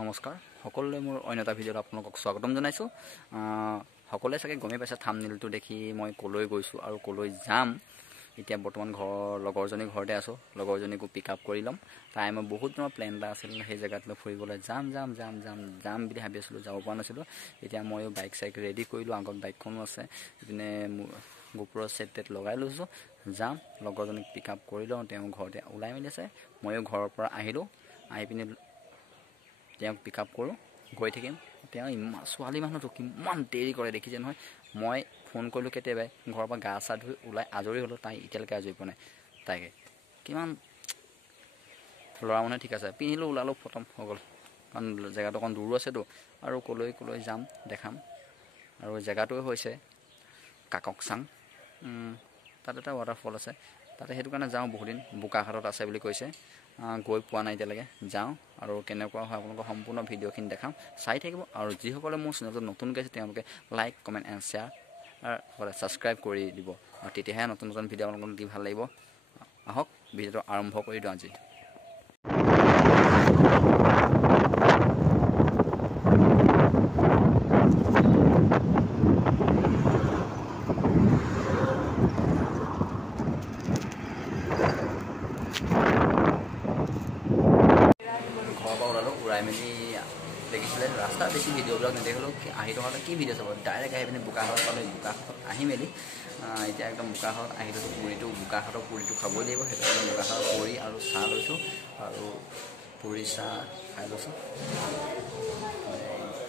নমস্কাৰ সকলোলৈ মোৰ অন্য এটা ভিডিঅ'ত আপোনালোকক স্বাগতম জনাইছোঁ। সকলোৱে চাগে গমেই পাইছে থাম্বনেইলটো দেখি মই কলৈ গৈছোঁ আৰু কলৈ যাম। এতিয়া বৰ্তমান লগৰজনীৰ ঘৰতে আছোঁ। লগৰজনীকো পিক আপ কৰি ল'ম। তাই মই বহুত দিনৰ প্লেন এটা আছিল, সেই জেগাটোলৈ ফুৰিবলৈ যাম বুলি ভাবি আছিলোঁ, যাব পৰা নাছিলোঁ। এতিয়া ময়ো বাইক ৰেডি কৰিলোঁ, আগত বাইকখনো আছে, ইপিনে গোপুৰৰ ছেট লগাই লৈছোঁ। যাম, লগৰজনীক পিক আপ কৰি লওঁ। তেওঁ ঘৰতে ওলাই মেলি আছে, ময়ো ঘৰৰ পৰা আহিলোঁ। আহি পিনি তেওঁক পিক আপ কৰোঁ, গৈ থাকিম। তেওঁ ছোৱালী মানুহটো কিমান দেৰি কৰে দেখিছে নহয়। মই ফোন কৰিলোঁ কেতিয়াবাই, ঘৰৰ পৰা গা চা ধুই ওলাই আজৰি হ'লোঁ, তাই এতিয়ালৈকে আজৰি পোৱা নাই। তাইকে কিমান ল'ৰা মানুহে ঠিক আছে, পিন্ধিলোঁ ওলালোঁ, খতম হৈ গ'ল। কাৰণ জেগাটো অকণ দূৰো আছেতো, আৰু কলৈ যাম দেখাম। আৰু জেগাটোৱে হৈছে কাককচাং। তাত এটা ৱাটাৰফল আছে, তাতে সেইটো কাৰণে যাওঁ। বহুদিন বোকাখাটত আছে বুলি কৈছে, গৈ পোৱা নাই এতিয়ালৈকে। যাওঁ আৰু কেনেকুৱা হয় আপোনালোকৰ সম্পূৰ্ণ ভিডিঅ'খিনি দেখাম, চাই থাকিব। আৰু যিসকলে মোৰ চেনেলটো নতুনকৈ আছে তেওঁলোকে like comment and share subscribe কৰি দিব, আৰু তেতিয়াহে নতুন ভিডিঅ' আপোনালোকক দি ভাল লাগিব। আহক ভিডিঅ'টো আৰম্ভ কৰি দিওঁ আজি। ওলাই মেলি দেখিছিলে ৰাস্তা বেছি ভিডিঅ'বিলাক নেদেখিলোঁ, আহি থকাতে কি ভিডিঅ' চাব, ডাইৰেক্ট আহি পিনি বোকাখাটত পালোঁ। বোকাখাটত আহি মেলি এতিয়া একদম বোকাখাটত আহিলোঁ। বোকাখাটৰ পুৰিটো খাবই লাগিব, সেইকাৰণে বোকাখাটৰ পুৰি আৰু চাহ লৈছোঁ, আৰু পুৰি চাহ খাই লৈছোঁ।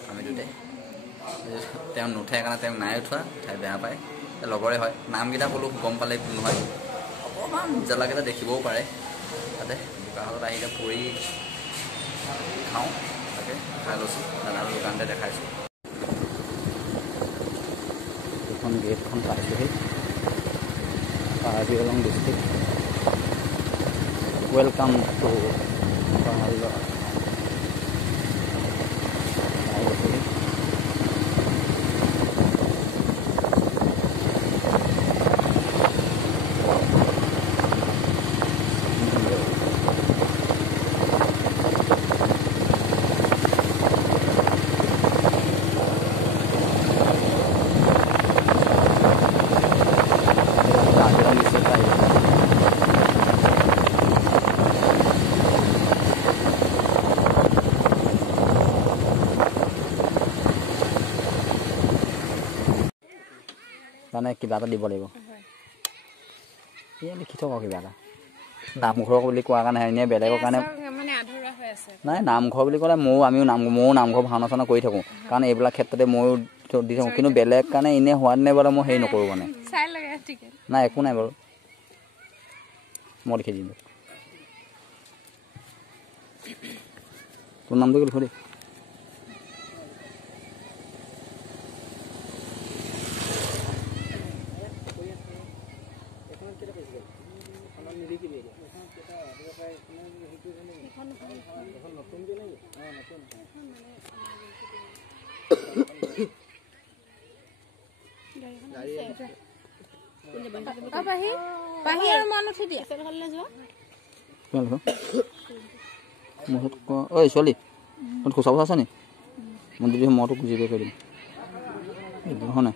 আমি দুটাই তেওঁ নুঠে কাৰণে তেওঁক নাই উঠোৱা, তাই বেয়া পায়, লগৰে হয়। নামকেইটা ক'লোঁ গম পালে কোন হয়, অকণমান জেলাকেইটা দেখিবও পাৰে। তাতে বোকাখাটত আহিলে পুৰি খাওঁ, তাকে খাই লৈছোঁ। দাদাৰ দোকানতে দেখাইছোঁ। এইখন গেটখন পাইছোঁহি, Karbi Anglong district. Welcome to পাহাৰীয়া। মানে কিবা এটা দিব লাগিব, লিখি থক কিবা এটা। নামঘৰ বুলি কোৱাৰ কাৰণে এনেই বেলেগৰ কাৰণে নাই। নামঘৰ বুলি ক'লে ময়ো নামঘৰ ভাওনা চাওনা কৰি থাকোঁ, কাৰণ এইবিলাক ক্ষেত্ৰতে ময়ো দি থাকোঁ। কিন্তু বেলেগ কাৰণে এনেই হোৱাত নাই বাৰু, মই হেৰি নকৰোঁ মানে। নাই একো নাই বাৰু, মই লিখি দিম। তোৰ নামটো কি লিখো দেই। ঐ ছোৱালী, খোচা আছে নি? মই যদি মইতো জিপে কৰি দিম হয় নাই।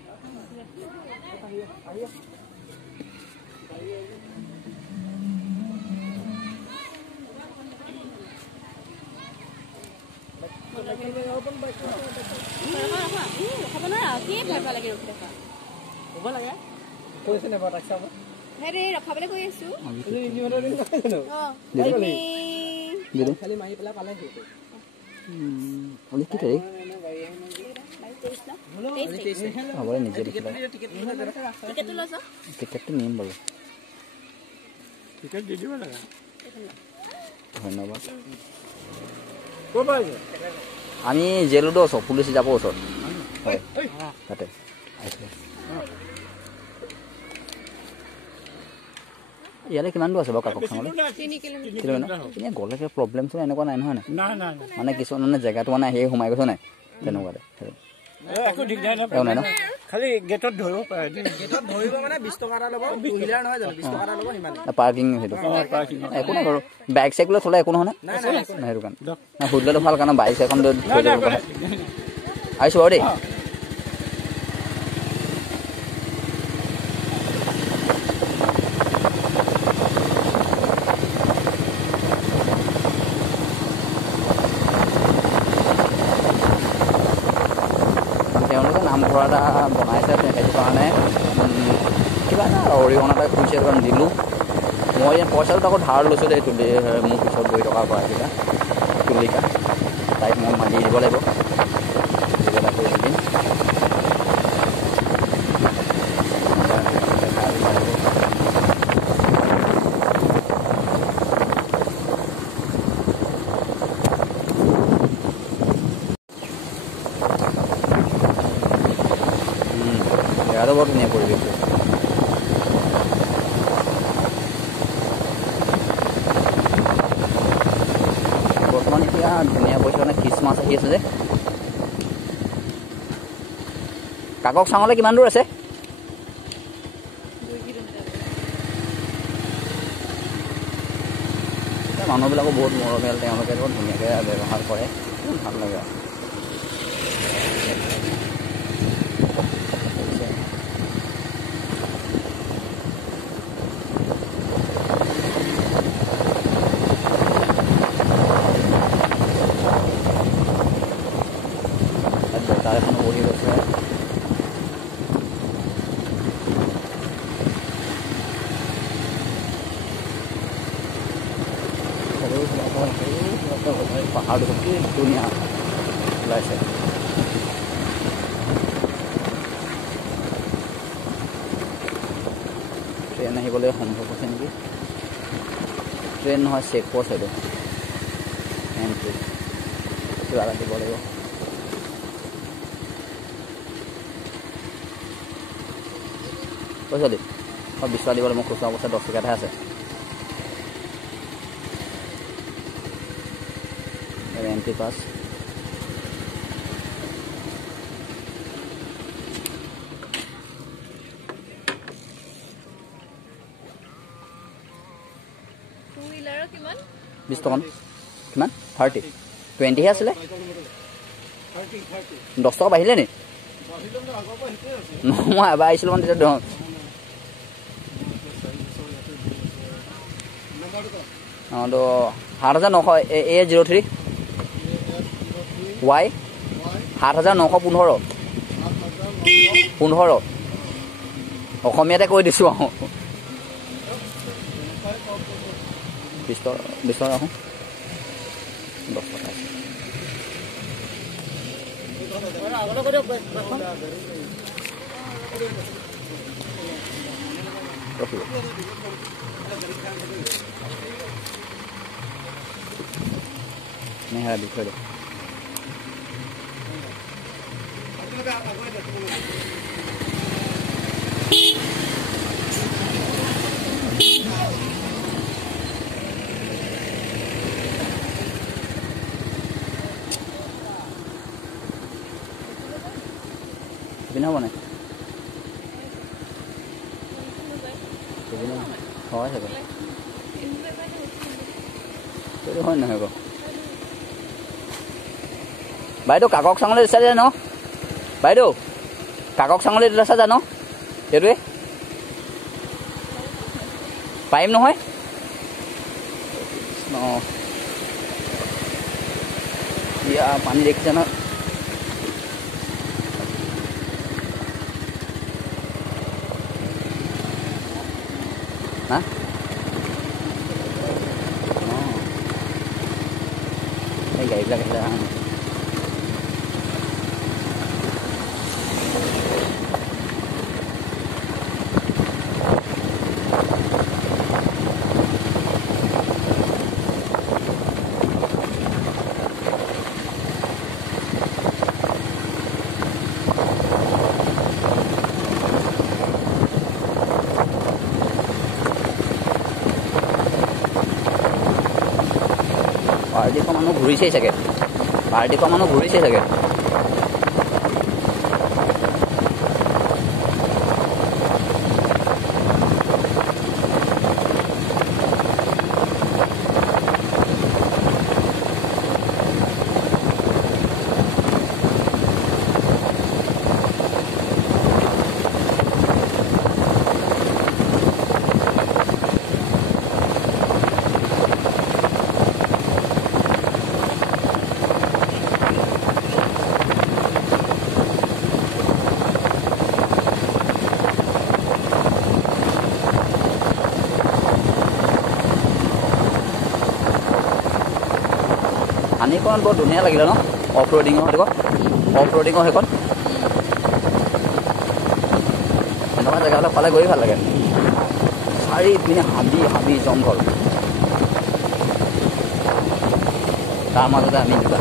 ৰখাবলৈ কৈ আছো। টিকেটটো নিম বাৰু, ধন্যবাদ। আমি জেলতো আছোঁ, পুলিচ যাব ওচৰত হয় তাতে। ইয়ালে কিমান দূৰ আছে বাৰু কাককচাঙলৈ? 3 কিলোমিটাৰ। এনেই গ'লে কিবা প্ৰব্লেম চোন এনেকুৱা নাই নহয়? মানে কিছুমান মানে জেগাটো মানে আহি সোমাই গৈছে নাই তেনেকুৱাতে? নাই ন? খালি গেটত ধৰিব পাৰে গেটত ধৰিব মানে 20 টকা এটা ল'ব টু হুইলাৰ নহয় জানো 20 টকা এটা ল'ব ইমান পাৰ্কিং সেইটো একো নাই বাৰু বাইক চাইক লৈ থ'লে একো নহয় নাই সেইটো কাৰণে সুধিলেতো ভাল কাৰণ বাইক চাইক এখন আহিছোঁ বাৰু দেই নামঘৰ এটা বনাইছে সেইটো কাৰণে কিবা এটা অৰিহণা এটা খুলিছে সেইটো কাৰণে দিলোঁ মই পইচাটো আকৌ ধাৰ লৈছোঁ দেই তুলি মোৰ পিছত 2 টকাৰ পৰা কিবা তুলিকা তাইক মই মাতি দিব লাগিব দিম জেগাটো বৰ ধুনীয়া পৰিৱেশটো বৰ্তমান এতিয়া ধুনীয়া পৰিছে মানে খ্ৰীষ্টমাছ আহি আছে যে কাকক চাঙলৈ কিমান দূৰ আছে মানুহবিলাকো বহুত মৰমীয়াল তেওঁলোকে বৰ ধুনীয়াকৈ ব্যৱহাৰ কৰে ভাল লাগে আৰু তাৰ এখন বহি ৰয়েছে পাহাড় কি ধুনীয়া ওলাইছে ট্ৰেইন আহিবলৈ সম্ভৱ হৈছে নেকি ট্ৰেইন নহয় চেক পোষ্ট এইটো এণ্ট্ৰি কিবা এটা দিব লাগিব পইচা দি মই 20 টকা দিবলৈ মোক খুচুৰা পইচা 10 টকাহে আছে এণ্ট্ৰি পাছ টু হুইলাৰৰ কিমান 20 টকা কিমান 30 20 হে আছিলে 10 টকা বাঢ়িলে নি মই এবাৰ আহিছিলোঁ মানে তেতিয়া 7,900 A03 Y 7,915 অসমীয়াতে কৈ দিছোঁ আহোঁ 20 টকা আহোঁ 10 টকা নেহা বিষয় পিন্ধাব নাই হয় চাগে সেইটো হয় নহয় বাৰু বাইদেউ কাকক চাঙলৈ দিছা যায় ন বাইদেউ কাকক চাঙলৈ দিছা জানো সেইটোৱে পাৰিম নহয় দিয়া পানী দেখিছে ন হা এই গাড়ীবিলাক আহিলে পাৰ্টিখন মানুহ ঘূৰিছেই চাগে জেগাখন বৰ ধুনীয়া লাগিলে ন অফ ৰোডিঙৰ সেইখন এনেকুৱা জেগাবিলাক পালে গৈ ভাল লাগে চাৰিপিনে হাবি জংঘল তাৰ মাজতে আমি দুটা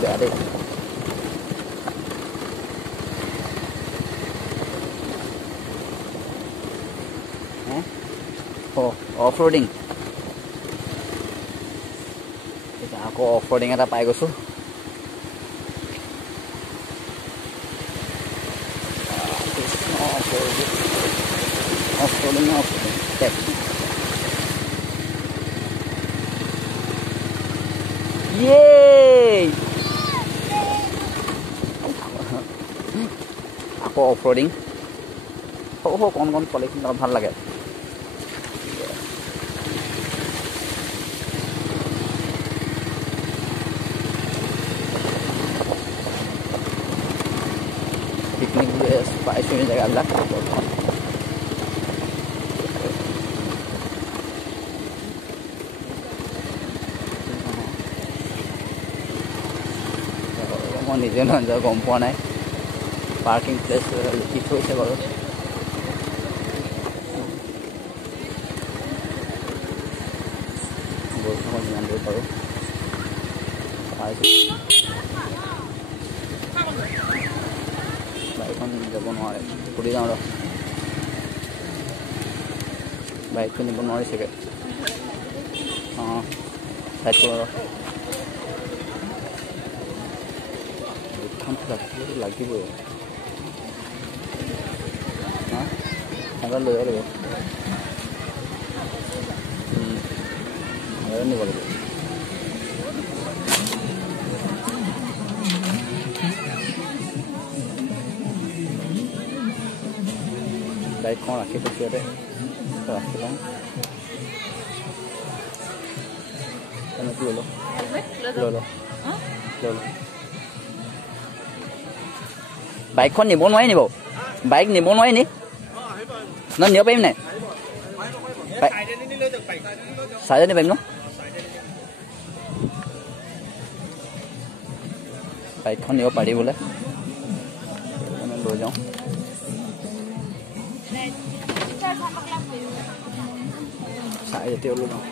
better deh. Oh, off-roading. Aku off-roading ada apa itu? Off-roading. Cek. Yeay! Aku off-roading. Oh, kon koleksi ভাল লাগে. Piknik pakai ini jaga Allah. Mau নিজে নজা গম পোৱা নাই পাৰ্কিং প্লেস লিখি থৈছে বাৰু বলছাম ধ্যান দিব পাৰো বাইকখন যাব নোৱাৰে ঘূৰি যাওঁ ৰ বাইকখন নিব নোৱাৰি চাগে সাইড কৰ লাগিবই লৈ যাব লাগিব নিব লাগিব বাইকখন ৰাখি থৈছোঁ ইয়াতে ৰাখি লওঁ তেনেকৈ লৈ লওঁ বাইকখন নিব নোৱাৰি নিব বাইক নিব নোৱাৰি নি নহয় নিব পাৰিম নাই চাইডে নিব পাৰিম ন বাইকখন নিব পাৰি বোলে লৈ যাওঁ চাইডে লৈ যাওঁ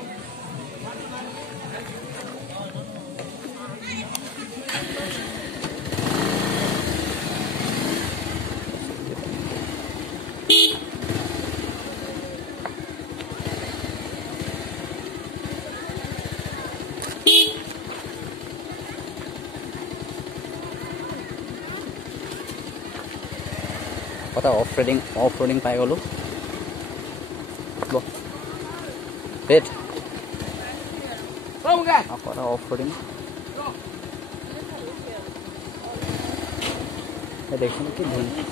কথা অফ ৰোডিং পাই গ'লো ৰেট কথা অফ ৰোডিং দেখোন কি ধুনীয়া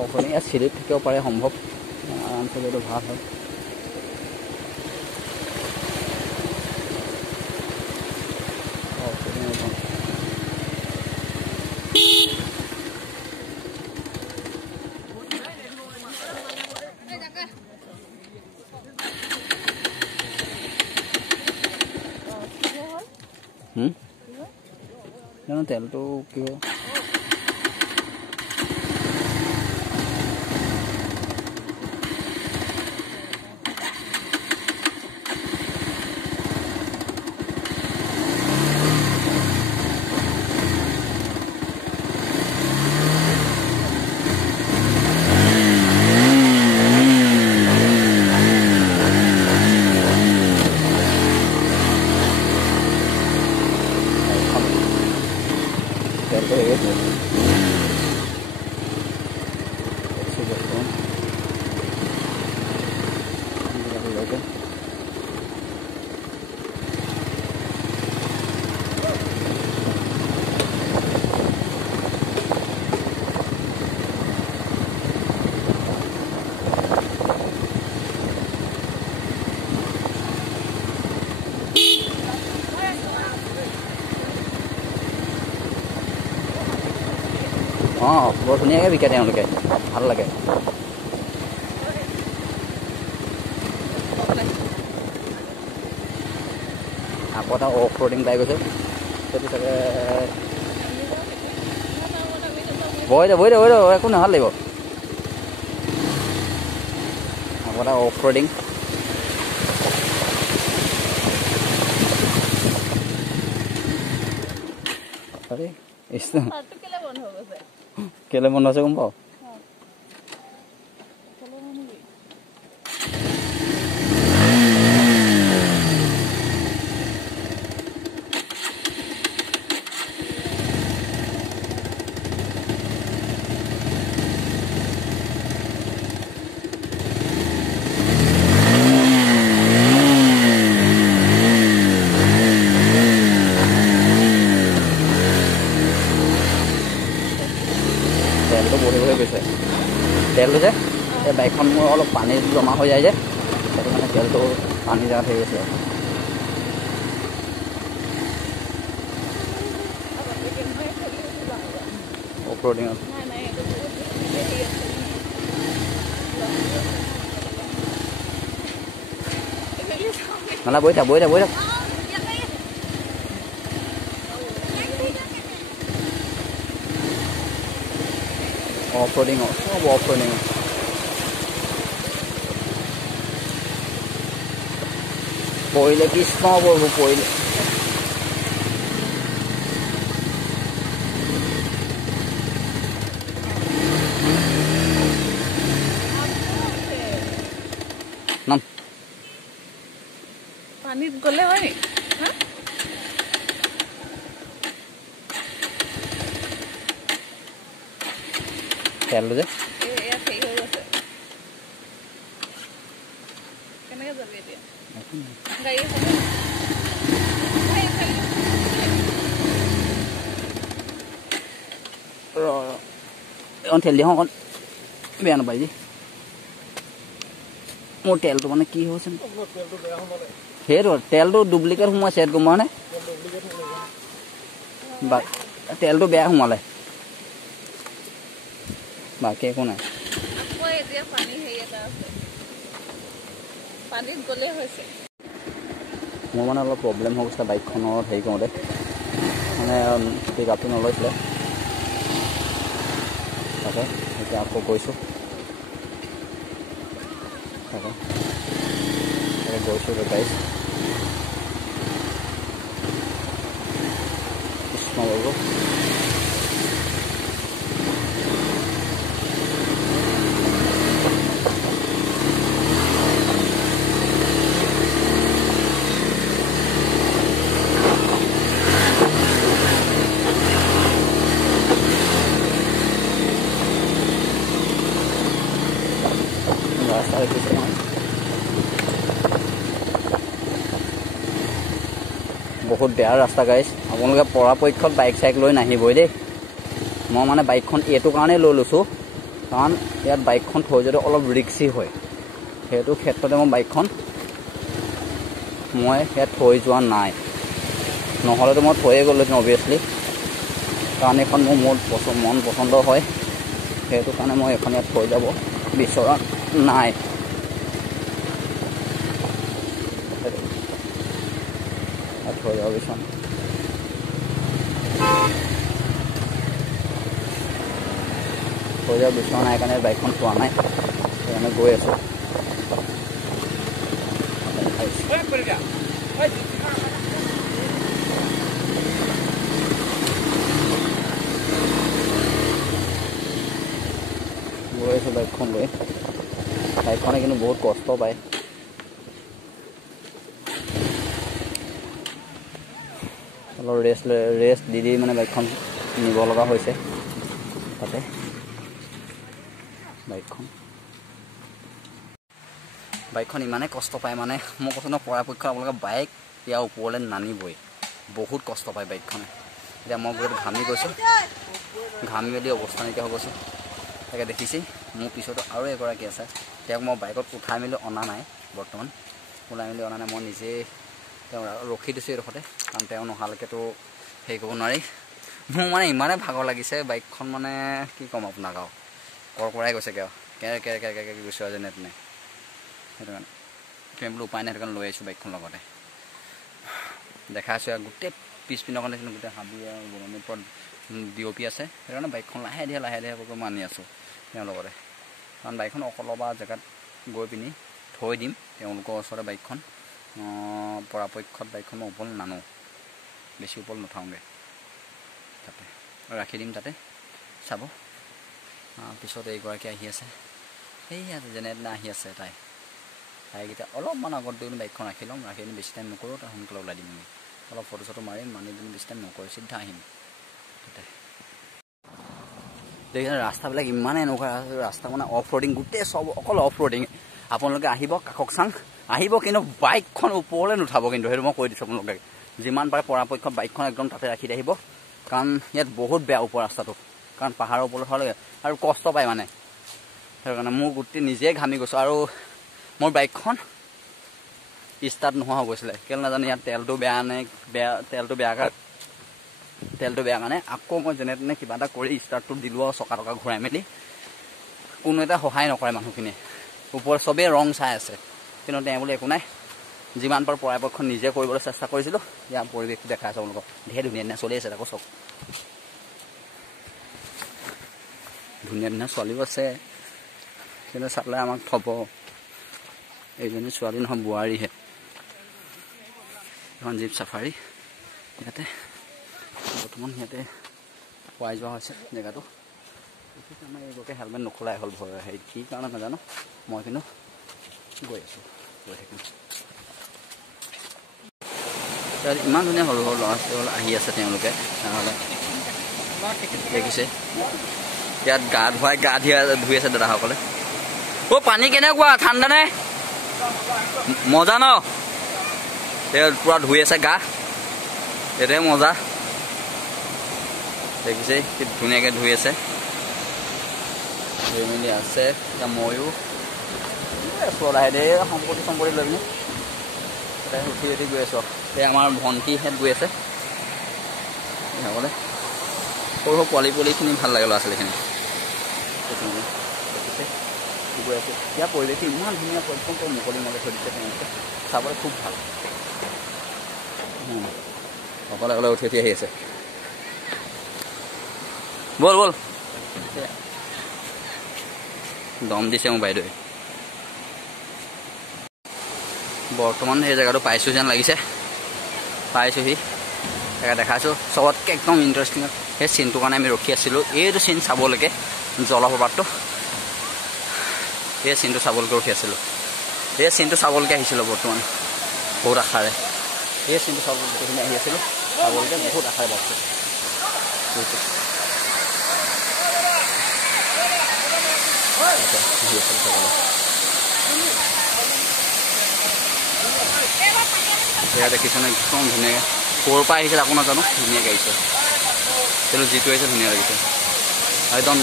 অফ ৰোডিং ইয়াত চিৰিত থাকিব পাৰে সম্ভৱ আৰামছে যদি ভাল হয় জানো তেলটো কি হয় অঁ বৰ ধুনীয়াকৈ বিকে তেওঁলোকে ভাল লাগে আকৌ এটা অফ ৰ'ডিং পাই গৈছে সেইটো চাগে বৈ দে একো নহয় লাগিব আকৌ এটা অফ ৰ'ডিং কেলে বন্ধ আছে গম পাওঁ তেলটো বহি গৈছে তেলটো যে এই বাইকখন মোৰ অলপ পানী জমা হৈ যায় যে সেইটো মানে তেলটো পানী জেগাত হৈ গৈছে অফ ৰ'ডিঙত মানে বহি থাক অফ ৰ'ডিং সব অফ ৰ'ডিং পৰিলে কৃষ্ণ বৰবু পৰিলে নাম পানীত গ'লে হয় নি তেলটো যে ইয়াত হেৰি হৈ গৈছে কেনেকৈ যাবি এতিয়া গাড়ী আছে এখন ঠেলি দিওঁ অকণ বেয়া নাপায় যি মোৰ তেলটো মানে কি হৈছে সেইটো তেলটো ডুপ্লিকেট সোমাইছে ইয়াত গম পোৱানে তেলটো বেয়া সোমালে বাকী একো নাই আকৌ এতিয়া পানী হেৰি এটা আছে পানীত গ'লে হৈছে মোৰ মানে অলপ প্ৰব্লেম হৈ গৈছিলে বাইকখনত হেৰি কৰোঁতে মানে পিক আপটো নলৈছিলে তাকে এতিয়া আকৌ গৈছোঁ তাকে গৈছোঁ গাইছ কৃষ্ণ বাবু বহুত বেয়া ৰাস্তা গাইছ আপোনালোকে পৰাপক্ষত বাইক চাইক লৈ নাহিবই দেই মই মানে বাইকখন এইটো কাৰণেই লৈ লৈছোঁ কাৰণ ইয়াত বাইকখন থৈ যদি অলপ ৰিক্সি হয় সেইটো ক্ষেত্ৰতে মই ইয়াত থৈ যোৱা নাই নহ'লেতো মই থৈয়ে গ'লোহেঁতেন অভিয়াছলি কাৰণ এইখন মোৰ মন পচন্দ হয় সেইটো কাৰণে মই এখন ইয়াত থৈ যাব বিচৰা নাই থৈ যাব বিচৰা নাই কাৰণে বাইকখন থোৱা নাই সেইকাৰণে গৈ আছোঁ বাইকখন লৈ বাইকখনে কিন্তু বহুত কষ্ট পায় অলপ ৰেষ্ট দি মানে বাইকখন নিব লগা হৈছে তাতে বাইকখন ইমানেই কষ্ট পায় মানে মই কৈছোঁ ন পৰাপক্ষত আপোনালোকে বাইক ইয়াৰ ওপৰলৈ নানিবই বহুত কষ্ট পায় বাইকখনে এতিয়া মই বহুত ঘামি গৈছোঁ ঘামি মেলি অৱস্থা নাইকিয়া হৈ গৈছোঁ তাকে দেখিছে মোৰ পিছতো আৰু এগৰাকী আছে তেওঁক মই বাইকত উঠাই মেলি অনা নাই বৰ্তমান মই নিজে তেওঁ ৰখি দিছোঁ এইডোখৰতে কাৰণ তেওঁ নহালৈকেতো হেৰি কৰিব নোৱাৰি মোৰ মানে ইমানে ভাগৰ লাগিছে বাইকখন মানে কি ক'ম আপোনাক আৰু কৰকৰাই গৈছেগৈ আৰু কেৰ গৈছে আৰু যেনে তেনে সেইটো কাৰণে কিমান বোলো উপায় নাই সেইটো কাৰণে লৈ আহিছোঁ বাইকখন লগতে দেখা আছোঁ আৰু গোটেই পিছপিনৰ কাৰণে গোটেই হাবি আৰু গৰমৰ ওপৰত বিয়পি আছে সেইটো কাৰণে বাইকখন লাহে ধীৰে মানি আছোঁ তেওঁৰ লগতে কাৰণ বাইকখন অকলবা জেগাত গৈ পিনি থৈ দিম তেওঁলোকৰ ওচৰতে বাইকখন পৰাপক্ষত বাইকখন মই ওপৰত নানো বেছি ওপৰত নুঠাওঁগৈ তাতে ৰাখি দিম তাতে চাব পিছত এইগৰাকী আহি আছে সেয়া যেনে তেনে আহি আছে তাইকেইটা অলপমান আগত গৈ বাইকখন ৰাখি ল'ম ৰাখি পিনি বেছি টাইম নকৰোঁ তাৰ সোনকালে ওলাই দিম আমি অলপ ফটো চটো মাৰিম মানি পিনি বেছি টাইম নকৰোঁ চিধা আহিম তাতে দেখিছে ৰাস্তাবিলাক ইমান এনেকুৱা ৰাস্তা মানে অফ ৰ'ডিং গোটেই চব অকল অফ ৰ'ডিং আপোনালোকে আহিব কাককচাং আহিব কিন্তু বাইকখন ওপৰলৈ নুঠাব কিন্তু সেইটো মই কৈ দিছোঁ আপোনালোকে যিমান পাৰে পৰাপক্ষত বাইকখন একদম তাতে ৰাখি আহিব কাৰণ ইয়াত বহুত বেয়া ওপৰ ৰাস্তাটো কাৰণ পাহাৰৰ ওপৰত হ'লে আৰু কষ্ট পায় মানে সেইটো কাৰণে মোৰ গোটেই নিজে ঘামি গৈছোঁ আৰু মোৰ বাইকখন ষ্টাৰ্ট নোহোৱা হৈ গৈছিলে কেলৈ নাজানো ইয়াত তেলটো বেয়া কাৰণে আকৌ মই যেনে তেনে কিবা এটা কৰি ষ্টাৰ্টটো দিলোঁ আৰু চকা টকা ঘূৰাই মেলি কোনো এটা সহায় নকৰে মানুহখিনিয়ে ওপৰত চবেই ৰং চাই আছে কিন্তু তেওঁ বোলে একো নাই যিমান পাৰোঁ পৰাপক্ষত নিজে কৰিবলৈ চেষ্টা কৰিছিলোঁ ইয়াৰ পৰিৱেশটো দেখাই আছোঁ আপোনালোকক ধেৰ ধুনীয়া চলি আছে আকৌ চব ধুনীয়া ছোৱালীও আছে কিন্তু চালে আমাক থ'ব এইজনী ছোৱালী নহয় বোৱাৰীহে এখন জীপ চাফাৰী ইয়াতে বৰ্তমান ইয়াতে পোৱাই যোৱা হৈছে জেগাটো আমাৰ এইবোৰকে হেলমেট নোখোলাই হ'ল ভয় হেৰি কি কাৰণে নাজানো মই কিন্তু গৈ থাকিম ইমান ধুনীয়া সৰু সৰু ল'ৰা ছোৱালী আহি আছে তেওঁলোকে তেনেহ'লে দেখিছে ইয়াত গা ধুই আছে দাদাসকলে পানী কেনেকুৱা ঠাণ্ডা নে মজা ন পুৰা ধুই আছে গা এইটোৱে মজা দেখিছে কি ধুনীয়াকৈ ধুই আছে ধুই মেলি আছে এতিয়া ময়ো লাহে ধীৰে সম্পত্তি লৈ পিনি উঠি গৈ আছোঁ এই আমাৰ ভণ্টিহেঁত গৈ আছে সকলে সৰু পোৱালিখিনি ভাল লাগে ল'ৰা ছোৱালীখিনি গৈ আছে ইয়াৰ পৰিৱেশটো ইমান ধুনীয়া পৰিৱেশ মুকলি থৈ দিছে তেওঁলোকে চাবলৈ খুব ভাল অকলে উঠি আহি আছে বল দম দিছে মোৰ বাইদেৱে বৰ্তমান সেই জেগাটো পাইছোঁ যেন লাগিছে পাইছোঁহি জেগা দেখাইছোঁ চবতকৈ একদম ইণ্টাৰেষ্টিং সেই চিনটোৰ কাৰণে আমি ৰখি আছিলোঁ এইটো চিন চাবলৈকে জলপ্ৰপাতটো এই চিনটো চাবলৈকে ৰখি আছিলোঁ এই চিনটো চাবলৈকে আহিছিলোঁ বৰ্তমান বহুত আশাৰে এই চিনটো চাবলৈকে আহি আছিলোঁ চাবলৈকে বহুত আশাৰে পাইছোঁ এয়া দেখিছেনে একদম ধুনীয়াকৈ ক'ৰ পৰা আহিছে আকৌ নাজানো ধুনীয়াকৈ আহিছে কিন্তু যিটো আহিছে ধুনীয়া লাগিছে একদম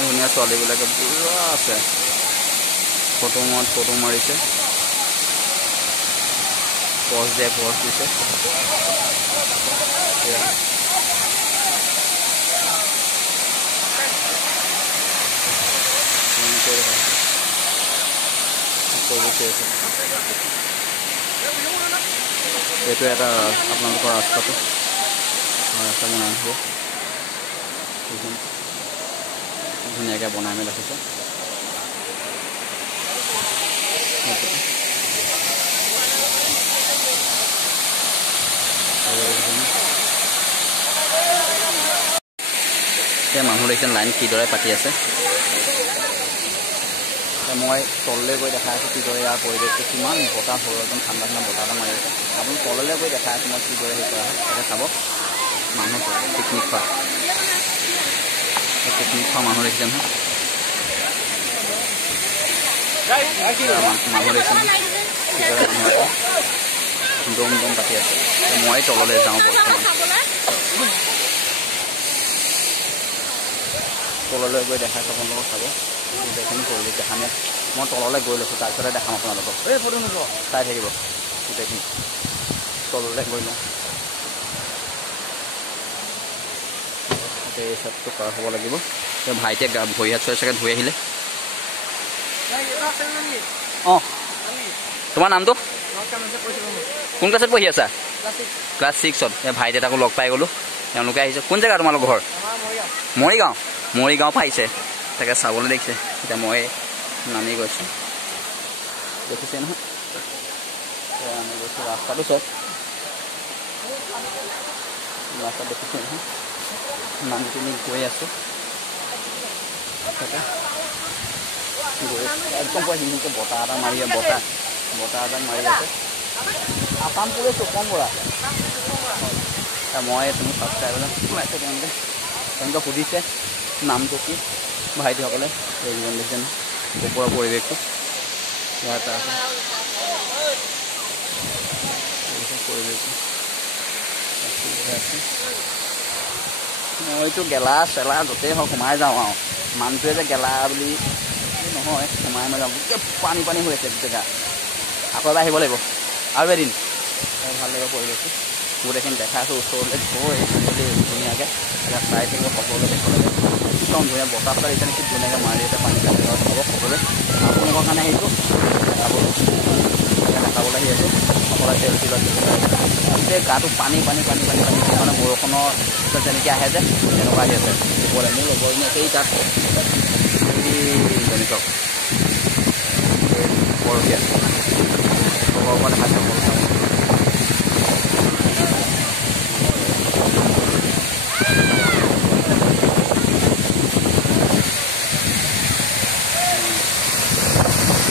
ধুনীয়া ছোৱালীবিলাকে পুৰা আছে ফটো মাৰিছে পজ দিছে এইটো এটা আপোনালোকৰ ৰাস্তাটো ৰাস্তা বনাই হ'ব ধুনীয়াকৈ বনাই মেলি ৰাখিছে এতিয়া মানুহ দেখিছে লাইন কিদৰে পাতি আছে মই তললৈ গৈ দেখাই আছোঁ কিদৰে ইয়াৰ পৰিৱেশটো কিমান বতাহ হৈ একদম ঠাণ্ডা বতাহ এটা মাৰি আছে আপুনি তললৈ গৈ দেখাই আছোঁ মই কিদৰে হেৰি কৰা হয় তাতে চাব মানুহ পিকনিক খোৱা মানুহ দেখিছে নহয় মানুহ দেখিছে কিদৰে মানুহ দম পাতি আছে মই তললৈ যাওঁ বৰ্তমান তললৈ গৈ দেখাই চাব লগত চাব গোটেইখিনি পৰিৱেশ দেখাম মই তললৈ গৈ লৈছোঁ তাৰপিছতে দেখাম আপোনালোকক এই ফটো চাই থাকিব গোটেইখিনি তললৈ গৈ লওঁ এই চাপটো পাৰ হ'ব লাগিব ভাইটিয়ে ভৰি হাত চুৱাই চাগে ধুই আহিলে অঁ তোমাৰ নামটো কোন ক্লাছত পঢ়ি আছা ক্লাছ 6ত এই ভাইটি এটাকো লগ পাই গ'লোঁ তেওঁলোকে আহিছে কোন জেগা তোমালোকৰ ঘৰ মৰিগাঁও পাইছে তাকে চাবলৈ দেখিছে এতিয়া মই নামি গৈছোঁ দেখিছে নহয় আমি গৈছোঁ ৰাস্তাটো চব ৰাস্তাত দেখিছে নহয় নামি পিনি গৈ আছোঁ একদম পুৰা হিংসে বতাহ এটা মাৰি বতাহ এটাক মাৰি আছে আসাম পুলিচ কম পৰা মই তুমি ছাবস্ক্ৰাইবাৰ সোমাইছোঁ তেওঁলোকে সুধিছে নামটো কি ভাইটিসকলে এইকেইজন দেখিছে ন ওপৰৰ পৰিৱেশটো ইয়াতে আছে পৰিৱেশটো মইতো গেলা চেলা য'তেই হওক সোমাই যাওঁ আৰু মানুহটোৱে যে গেলা বুলি নহয় সোমাই যাওঁ গোটেই পানী হৈ আছে জেগা আকৌ এবাৰ আহিব লাগিব আৰু এদিন ভাল লাগিব পৰিৱেশটো গোটেইখিনি দেখাই আছোঁ ওচৰলৈ গৈ ধুনীয়াকৈ এতিয়া চাই থাকিব সকলোৱে দেখিব লাগে একদম ধুনীয়া বতাহ চতাহ দিছে নেকি ধুনীয়াকৈ মাৰি আছে পানী চানী চাব সকলোৱে আপোনালোকৰ কাৰণে আহিছোঁ দেখাবলৈ আহি আছোঁ সকলোৱে চেলফি লৈছে গোটেই গাটো পানী মানে বৰষুণৰ যেনেকৈ আহে যে তেনেকুৱা আহি আছে ওপৰলৈ মোৰ লগৰজনী আছে তাত গণিতক বৰশীয়া লগৰ পৰা দেখাইছে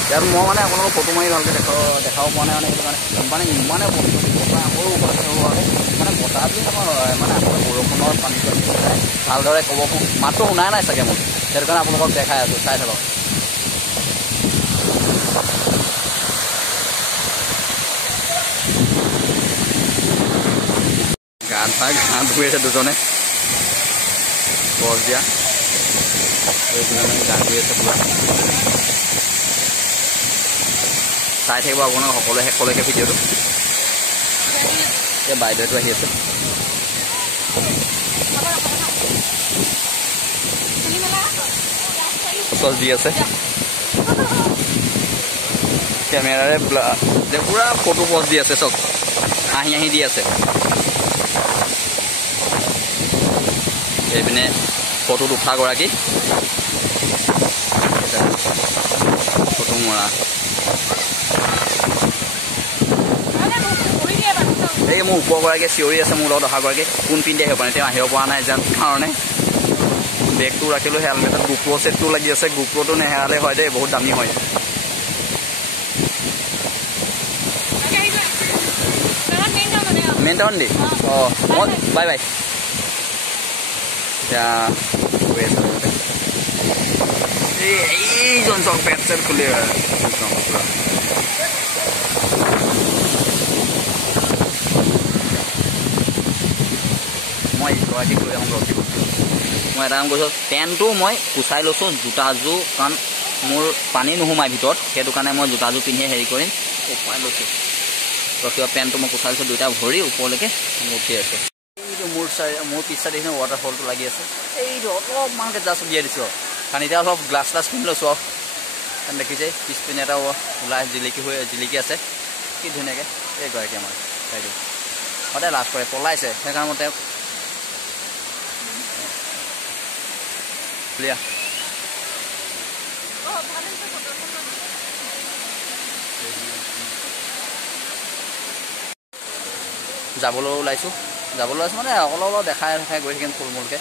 ইয়াত মই মানে আপোনালোকক ফটো মাৰি ভালকৈ দেখাব পৰা নাই সেইটো কাৰণে ইমানে বস্তু বতাহ আকৌ মানে বতাহ বুলি নহয় মানে আপোনাৰ বৰষুণৰ পানীটো ভালদৰে ক'ব মাতটো শুনাই নাই চাগে মোৰ সেইটো কাৰণে আপোনালোকক দেখাই আছোঁ চাই থাকক গা ধুই আছে দুজনে গছ দিয়া গা ধুই আছে পুৰা চাই থাকিব আপোনাক সকলোকে ভিডিঅ'টো এতিয়া বাইদেউটো আহি আছে চচ দি আছে কেমেৰাৰে পুৰা ফটো পষ্ট দি আছে চব হাঁহি দি আছে এইপিনে ফটোত উঠাগৰাকী ফটো মৰা এই মোৰ ওপৰগৰাকীয়ে চিঞৰি আছে মোৰ লগত অহাগৰাকী কোন পিন্ধি আহিব পাৰে তেওঁ আহিব পৰা নাই যাৰ কাৰণে বেগটো ৰাখিলোঁ হেলমেটত গোপ্ৰ' ছেটটো লাগি আছে গোপ্ৰ'টো নেহেৰালে হয় দেই বহুত দামী হয় মেইন টাউন দেই অঁ মই বাই এতিয়া গৈ আছোঁ এইজন চক পেট চেট খুলি পুৰা মই গৰাকীক লৈ আহোঁ ৰখিব মই এটা কাম কৰিছোঁ পেণ্টটো মই কুচাই লৈছোঁ জোতাযোৰ কাৰণ মোৰ পানী নোসোমায় ভিতৰত সেইটো কাৰণে মই জোতাযোৰ পিন্ধিয়ে হেৰি কৰিম উপাই লৈছোঁ ৰখিব পেণ্টটো মই কুচাই লৈছোঁ দুইটা ভৰি ওপৰলৈকে উঠি আছোঁ এইটো মোৰ পিছ চাইডে দেখিছোঁ ৱাটাৰফলটো লাগি আছে এইটো অলপমানকৈ জাষ্ট উলিয়াই দিছোঁ কাৰণ এতিয়া অলপ গ্লাছ পিন্ধি লৈছোঁ আৰু দেখিছে পিছপিনে এটা ওলাই জিলিকি আছে কি ধুনীয়াকৈ এইগৰাকী আমাৰ বাইদেউ সদায় লাজ কৰে পলাইছে সেইকাৰণে মই তেওঁক যাবলৈ ওলাইছোঁ মানে অলপ দেখাই গৈ থাকিম থুলমূলকৈ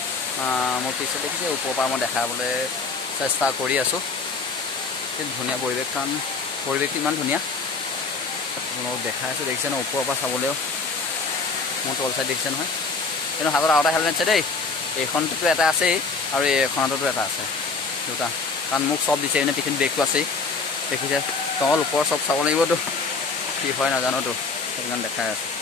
মোৰ পিছত দেখিছে ওপৰৰ পৰা মই দেখাবলৈ চেষ্টা কৰি আছোঁ কিন্তু ধুনীয়া পৰিৱেশ কাৰণ পৰিৱেশটো ইমান ধুনীয়া আপোনালোকক দেখাই আছোঁ দেখিছে ন ওপৰৰ পৰা চাবলৈও মোৰ তল চাইড দেখিছে নহয় কিন্তু হাতত আৰু এটা হেলমেট আছে দেই এইখনটোতো এটা আছেই আৰু এইখনতো এটা আছে দুটা কাৰণ মোক চব দিছে এনে পিঠিত বেগটো আছেই দেখিছে তল ওপৰ চব চাব লাগিবতো কি হয় নাজানোতো সেইটো কাৰণে দেখাই আছোঁ